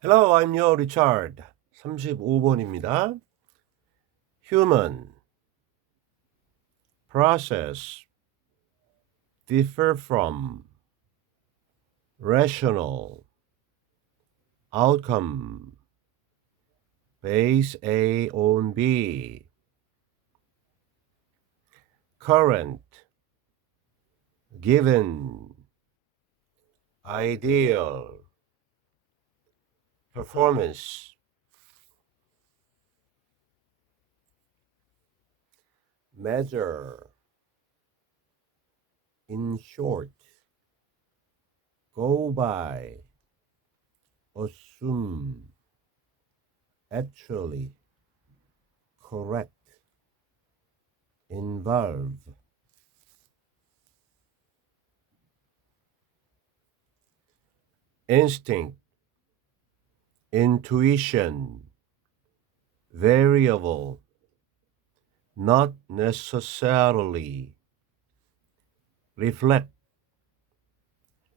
Hello, I'm your Richard. 35번입니다. Human process differ from rational outcome base A on B current given ideal performance measure in short go by assume actually correct involve instinct intuition variable not necessarily reflect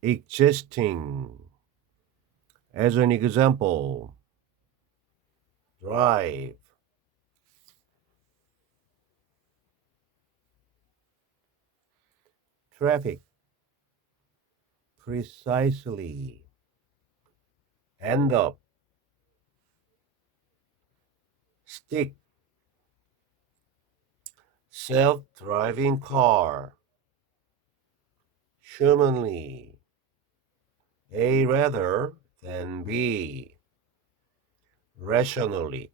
existing. As an example, drive, traffic, precisely, end up, stick, self-driving car, humanly, A rather than B, rationally.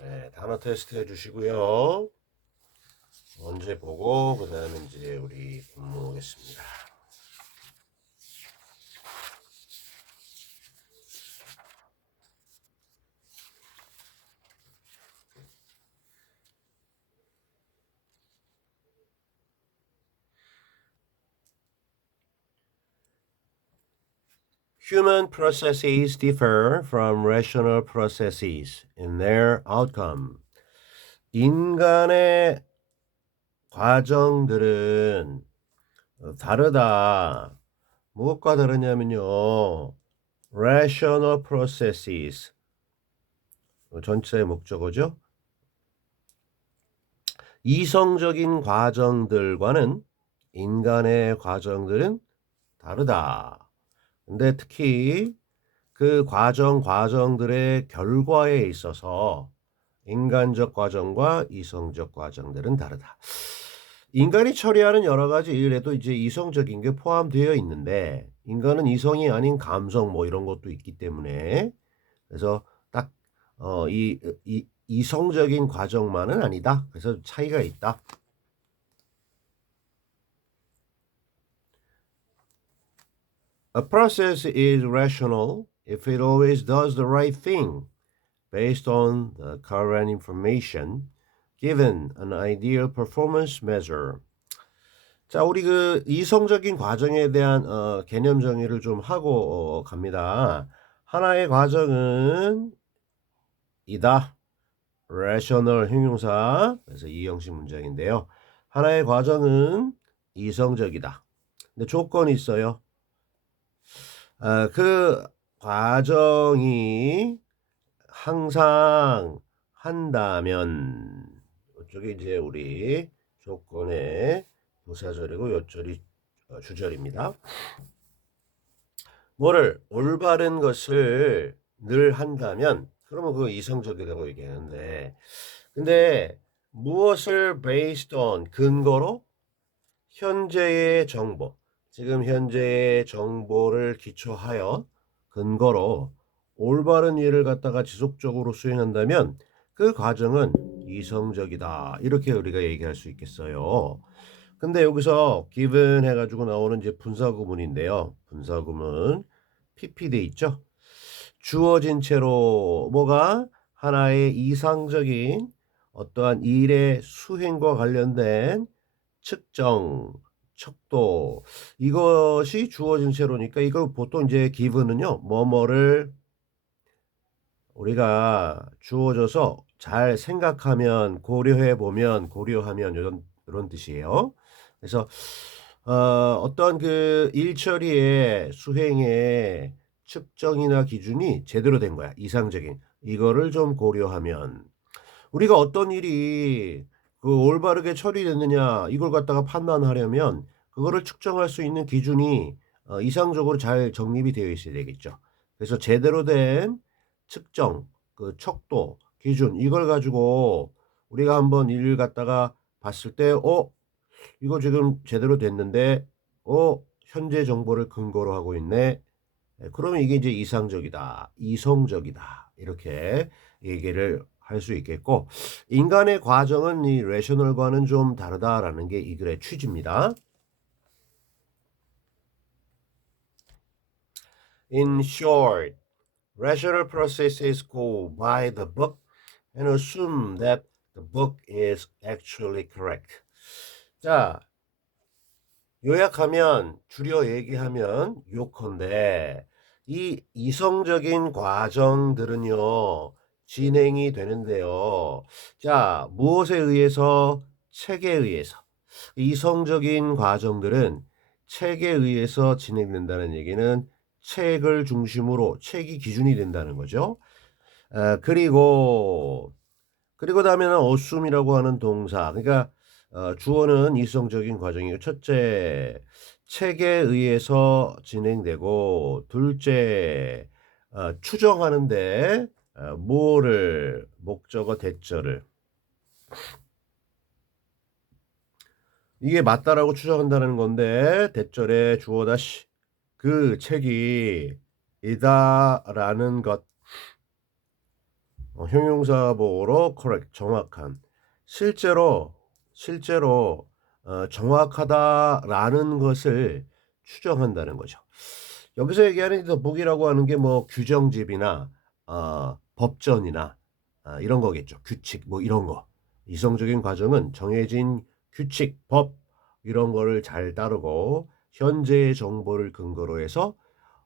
네, 단어 테스트 해주시고요. 문제 보고 그 다음에 이제 우리 공부하겠습니다. Human processes differ from rational processes in their outcome. 인간의 과정들은 다르다. 무엇과 다르냐면요. rational processes. 전체 목적어죠. 이성적인 과정들과는 인간의 과정들은 다르다. 근데 특히 그 과정들의 결과에 있어서 인간적 과정과 이성적 과정들은 다르다. 인간이 처리하는 여러 가지 일에도 이제 이성적인 게 포함되어 있는데 인간은 이성이 아닌 감성 뭐 이런 것도 있기 때문에 그래서 딱 이성적인 과정만은 아니다. 그래서 차이가 있다. A process is rational if it always does the right thing based on the current information given an ideal performance measure. 자, 우리 그 이성적인 과정에 대한 개념 정의를 좀 하고 갑니다. 하나의 과정은 이다. rational 형용사. 그래서 이 형식 문장인데요. 하나의 과정은 이성적이다. 근데 조건이 있어요. 그 과정이 항상 한다면 이쪽에 이제 우리 조건의 부사절이고 요절이 주절입니다. 뭐를 올바른 것을 늘 한다면 그러면 그 이성적이라고 얘기하는데 근데 무엇을 based on 근거로 현재의 정보 지금 현재의 정보를 기초하여 근거로 올바른 일을 갖다가 지속적으로 수행한다면 그 과정은 이성적이다. 이렇게 우리가 얘기할 수 있겠어요. 근데 여기서 given 해가지고 나오는 이제 분사구문인데요. 분사구문 PP돼 있죠. 주어진 채로 뭐가 하나의 이상적인 어떠한 일의 수행과 관련된 측정, 척도 이것이 주어진 채로니까 이걸 보통 이제 given은요. 뭐뭐를 우리가 주어져서 잘 생각하면 고려해 보면 고려하면 이런 뜻이에요. 그래서 어떤 그 일처리의 수행에 측정이나 기준이 제대로 된 거야. 이상적인. 이거를 좀 고려하면 우리가 어떤 일이 올바르게 처리됐느냐 이걸 갖다가 판단하려면 그거를 측정할 수 있는 기준이 이상적으로 잘 정립이 되어 있어야 되겠죠. 그래서 제대로 된 측정, 척도, 기준 이걸 가지고 우리가 한번 일을 갖다가 봤을 때 이거 지금 제대로 됐는데 현재 정보를 근거로 하고 있네. 그러면 이게 이제 이상적이다, 이성적이다 이렇게 얘기를 할 수 있겠고 인간의 과정은 이 레셔널과는 좀 다르다라는 게 이 글의 취지입니다. In short, rational processes go by the book and assume that the book is actually correct. 자, 요약하면 줄여 얘기하면 요컨대 이 이성적인 과정들은요 진행이 되는데요. 자, 무엇에 의해서? 책에 의해서. 이성적인 과정들은 책에 의해서 진행된다는 얘기는 책을 중심으로 책이 기준이 된다는 거죠. 그리고 다음에는 assume이라고 하는 동사. 그러니까 주어는 이성적인 과정이고 첫째 책에 의해서 진행되고 둘째 추정하는데 뭐를 목적어 대절을 이게 맞다라고 추정한다는 건데 대절에 주어 다시 그 책이 이다라는 것 형용사 보호로 correct 정확한 실제로 정확하다라는 것을 추정한다는 거죠. 여기서 얘기하는 the book이라고 하는 게 뭐 규정집이나 법전이나 이런 거겠죠. 규칙 뭐 이런 거. 이성적인 과정은 정해진 규칙, 법 이런 거를 잘 따르고 현재의 정보를 근거로 해서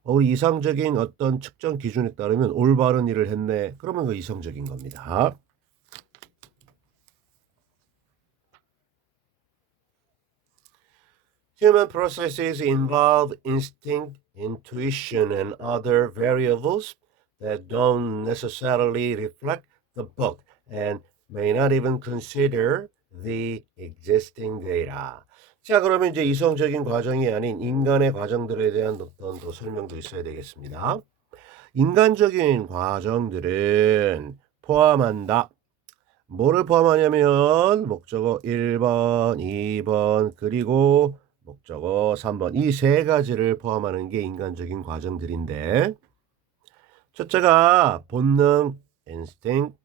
우리 이상적인 어떤 측정 기준에 따르면 올바른 일을 했네. 그러면 그 이성적인 겁니다. Human processes involve instinct, intuition, and other variables that don't necessarily reflect the book and may not even consider the existing data. 자, 그러면 이제 이성적인 과정이 아닌 인간의 과정들에 대한 어떤 또 설명도 있어야 되겠습니다. 인간적인 과정들은 포함한다. 뭐를 포함하냐면 목적어 1번, 2번, 그리고 목적어 3번 이 세 가지를 포함하는 게 인간적인 과정들인데 첫째가 본능 instinct,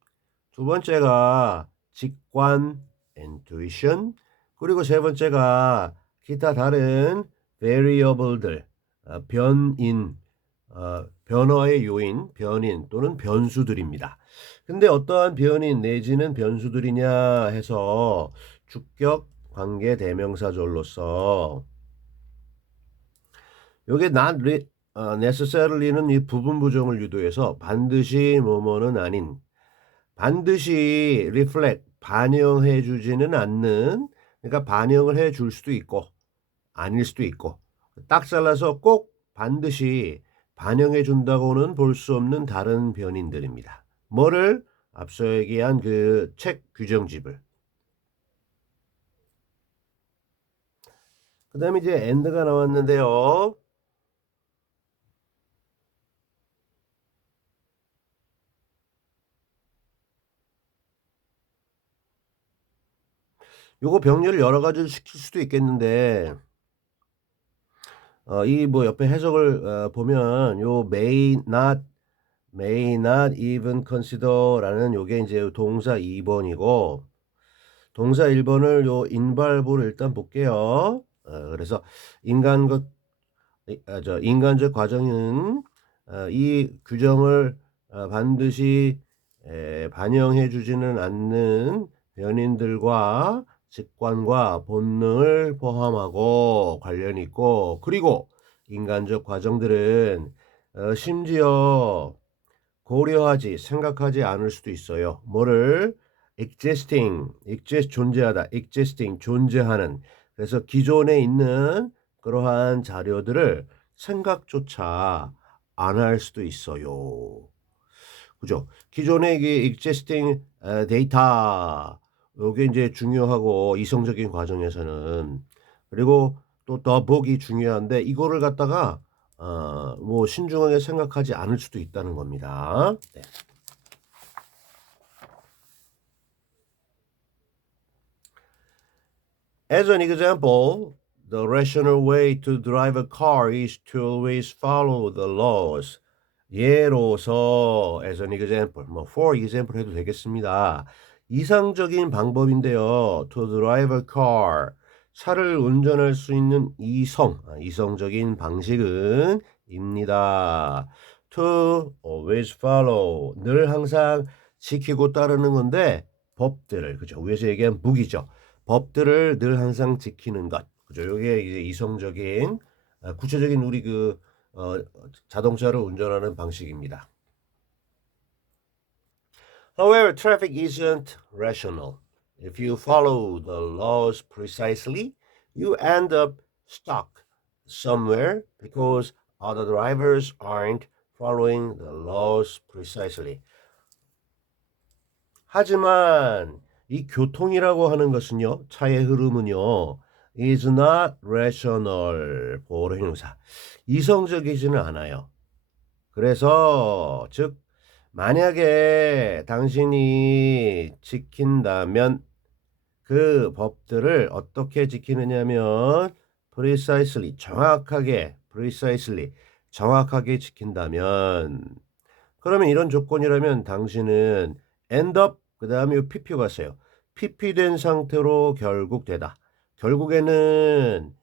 두 번째가 직관 intuition, 그리고 세 번째가 기타 다른 variable들 변인 변화의 요인, 변인 또는 변수들입니다. 근데 어떠한 변인 내지는 변수들이냐 해서 주격 관계 대명사절로서 요게 not necessarly는 이 부분 부정을 유도해서 반드시 뭐뭐는 아닌 반드시 reflect 반영해 주지는 않는 그러니까 반영을 해 줄 수도 있고 아닐 수도 있고 딱 잘라서 꼭 반드시 반영해 준다고는 볼 수 없는 다른 변인들입니다. 뭐를? 앞서 얘기한 그 책 규정집을. 그 다음에 이제 and가 나왔는데요. 요거 병렬을 여러 가지로 시킬 수도 있겠는데 이 뭐 옆에 해석을 보면 요 may not even consider라는 요게 이제 동사 2번이고 동사 1번을 요 인발부를 일단 볼게요. 그래서 인간적 과정은 이 규정을 반드시 반영해 주지는 않는 변인들과 직관과 본능을 포함하고 관련이 있고 그리고 인간적 과정들은 심지어 고려하지 생각하지 않을 수도 있어요. 뭐를? exist 존재하다, existing 존재하는. 그래서 기존에 있는 그러한 자료들을 생각조차 안 할 수도 있어요. 그죠? 기존의 이게 existing 데이터 요게 이제 중요하고 이성적인 과정에서는 그리고 또 the book이 중요한데 이거를 갖다가 뭐 신중하게 생각하지 않을 수도 있다는 겁니다. 네. As an example, the rational way to drive a car is to always follow the laws. 예로서 as an example, 뭐 for example 해도 되겠습니다. 이상적인 방법인데요. To drive a car, 차를 운전할 수 있는 이성적인 방식은 입니다. To always follow, 늘 항상 지키고 따르는 건데 법들을, 그죠? 위에서 얘기한 북이죠. 법들을 늘 항상 지키는 것. 그죠? 요게 이제 이성적인 구체적인 우리 자동차를 운전하는 방식입니다. However, traffic isn't rational. If you follow the laws precisely, you end up stuck somewhere because other drivers aren't following the laws precisely. 하지만 이 교통이라고 하는 것은요, 차의 흐름은요, is not rational. 보호 형용사. 이성적이지는 않아요. 그래서 즉 만약에 당신이 지킨다면 그 법들을 어떻게 지키느냐면 precisely 정확하게 지킨다면 그러면 이런 조건이라면 당신은 end up 그다음에 pp가 왔어요. pp된 상태로 결국 되다. 결국에는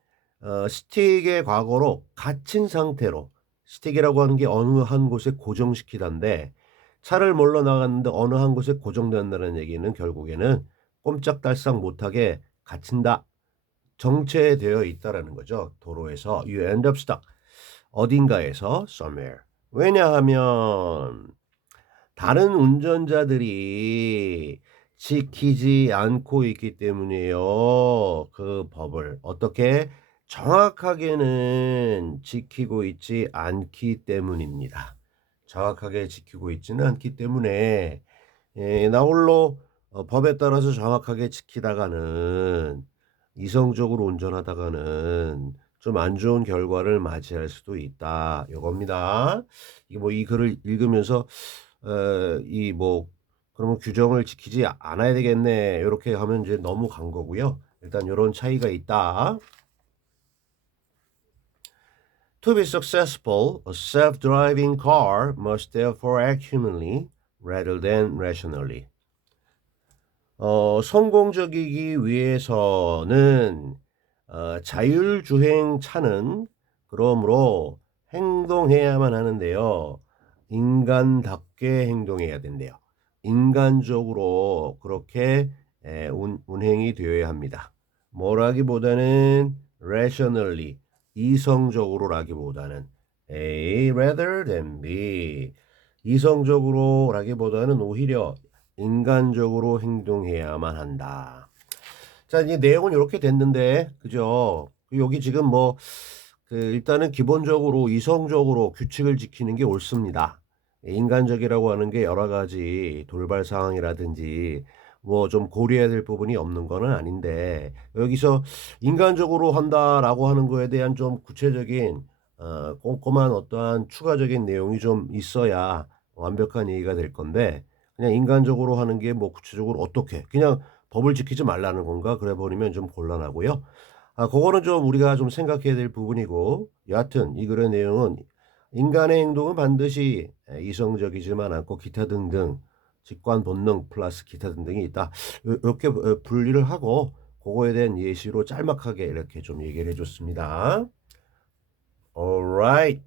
스틱의 과거로 갇힌 상태로 스틱이라고 하는 게 어느 한 곳에 고정시키다인데 차를 몰러 나갔는데 어느 한 곳에 고정된다는 얘기는 결국에는 꼼짝달싹 못하게 갇힌다. 정체되어 있다라는 거죠. 도로에서 you end up stuck. 어딘가에서 somewhere. 왜냐하면 다른 운전자들이 지키지 않고 있기 때문이에요. 그 법을 어떻게 정확하게는 지키고 있지 않기 때문입니다. 정확하게 지키고 있지는 않기 때문에 나 홀로 법에 따라서 정확하게 지키다가는 이성적으로 운전하다가는 좀 안 좋은 결과를 맞이할 수도 있다. 요겁니다. 이게 뭐 이 글을 읽으면서 이 뭐 그러면 규정을 지키지 않아야 되겠네. 요렇게 하면 이제 너무 간 거고요. 일단 요런 차이가 있다. To be successful, a self-driving car must therefore act humanly rather than rationally. 성공적이기 위해서는 자율주행 차는 그러므로 행동해야만 하는데요. 인간답게 행동해야 된대요. 인간적으로 그렇게 운행이 되어야 합니다. 뭐라기보다는 rationally, 이성적으로라기보다는 A rather than B, 이성적으로라기보다는 오히려 인간적으로 행동해야만 한다. 자, 이제 내용은 이렇게 됐는데, 그죠? 여기 지금 뭐, 일단은 기본적으로 이성적으로 규칙을 지키는 게 옳습니다. 인간적이라고 하는 게 여러 가지 돌발 상황이라든지 뭐 좀 고려해야 될 부분이 없는 거는 아닌데, 여기서 인간적으로 한다라고 하는 거에 대한 좀 구체적인, 꼼꼼한 어떠한 추가적인 내용이 좀 있어야 완벽한 얘기가 될 건데, 그냥 인간적으로 하는 게 뭐 구체적으로 어떻게 그냥 법을 지키지 말라는 건가 그래 버리면 좀 곤란하고요. 그거는 좀 우리가 좀 생각해야 될 부분이고 여하튼 이 글의 내용은 인간의 행동은 반드시 이성적이지만 않고 기타 등등 직관 본능 플러스 기타 등등이 있다. 이렇게 분리를 하고 그거에 대한 예시로 짤막하게 이렇게 좀 얘기를 해줬습니다. Alright.